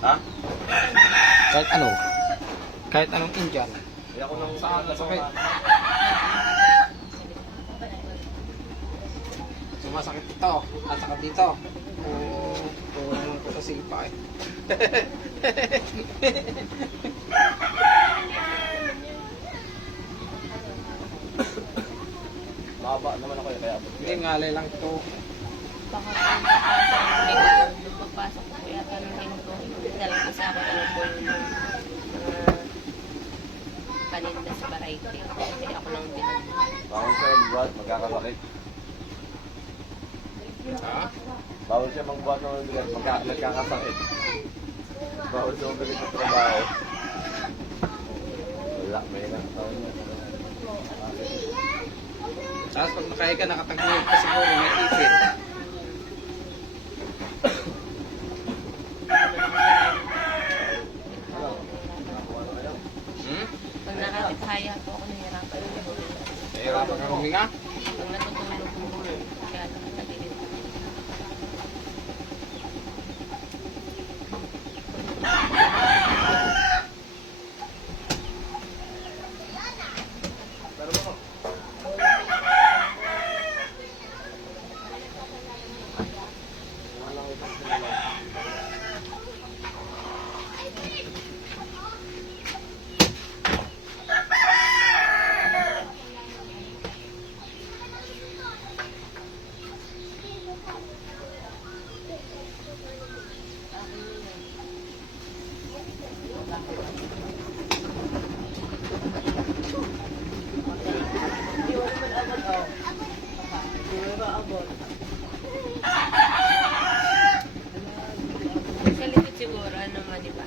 Ha? Kahit ano. Kahit anong Indian. Hindi ako nang Saan nasakit? Sumasakit ito. At saka dito. Oo naman ko sa sipa eh. Baba naman ako kaya abot. Hindi, ngalay lang ito. Baka kung magpapasok ko yata ng hinto. Dahil kasi ako ano po yung paninda sa variety. Kaya ako lang bilang. Bawal siya magbuhat, magkakasakit. Ha? Bawal siya magbuhat ng mabigat, magkakasakit. Bawal siya mabigat sa trabaho. Wala, may lang. Tapos pag nakaya ka, nakataguyod ka siguro, may ipit. Pag nakakitahaya po ako, nahihirapan ako. Nahihirapan ka huminga? Pag natutulog mo, kaya nakatagilid. Sa likod siguro, ano man, di ba?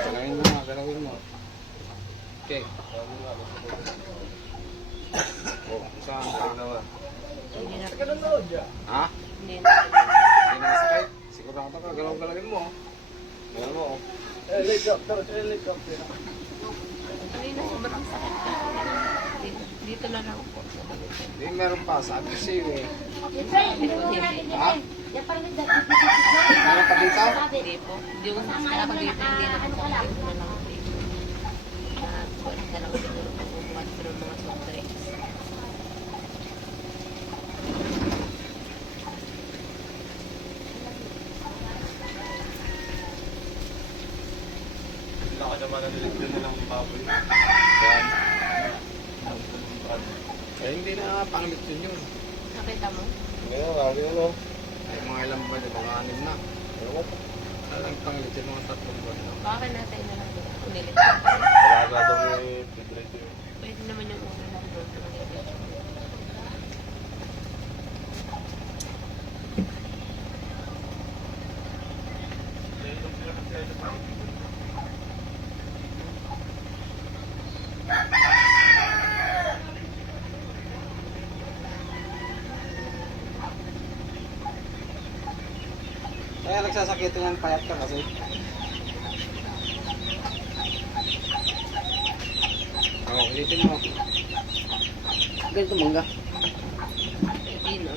Galawin mo nga, galawin mo. Okay. Oh, saan ka? Hindi na. Ha? Hindi na. Hindi na masakit? Sigurado ka, galaw-galawin mo. Ano mo? Helicopter. Kanina sobrang sakit ka. Dito na lang po. Hindi, meron pa. Sabi sa'yo eh. Sabi ko hindi. Ha? Meron pa dito? Hindi po. Yung kaya ako dito, hindi na po. Dito na lang po. Buwan na lang siguro magbubuhat ko ng mga soft drinks. Hindi ka naman naliligyan nilang baboy. Yan. Eh, hindi na pangamit yun. Nakita mo? Ngayon, lagi ano. Ay, mga ilang buwan, mga 6 na. Ano mo? Alang pangalit yun, mga 3 buwan na. Baka natin na lang doon. Unilit. Wala daw may pidrito yun. Pwede naman yung una lang doon. Unilit. Kaya nagsasakit yan, payat ka kasi. Oo, ulitin mo. Ganito mangga. Hindi no?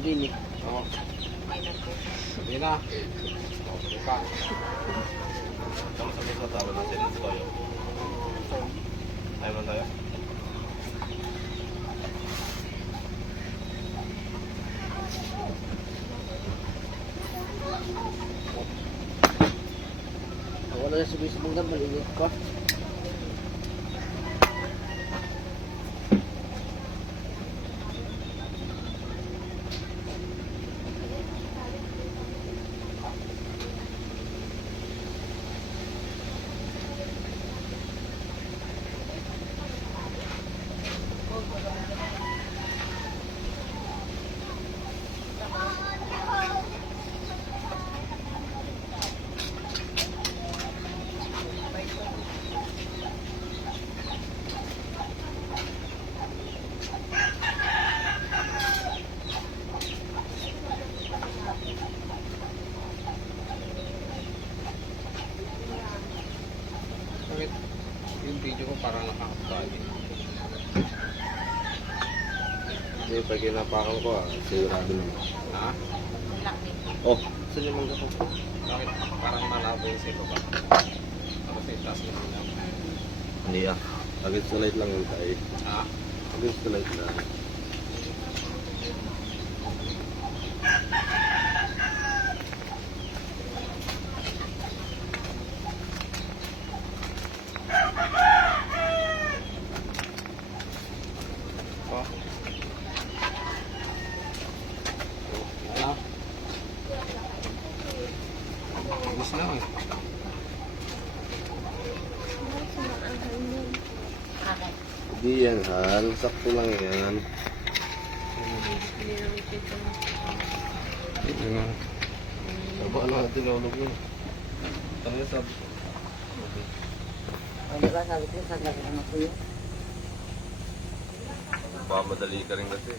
Dini. Oo, Hindi na po. hindi na. Okay ka. Kamu sabi sa tawag na silence tayo. Ayaw man tayo? Wala na sabi sa mangga, malilit ko. parang nakakapagay. Hindi, pag ginapakan ko sigurado naman. Ha? Laki. Oh, saan yung mangga ko? Bakit parang malabo yung sa baba? Tapos yung taas mo lang. Hindi against the light lang yung tayo. Ha? Against the light lang. Oh. Ano? Gusto na eh. Bakit? Hindi yan, Han. Sakto lang yan. Ito na. Trabaho na natin tinulog yun. Ano yung sabi ko? O, diba sabi ko, sa laki naman ko yun. Baka madali ka rin kasi.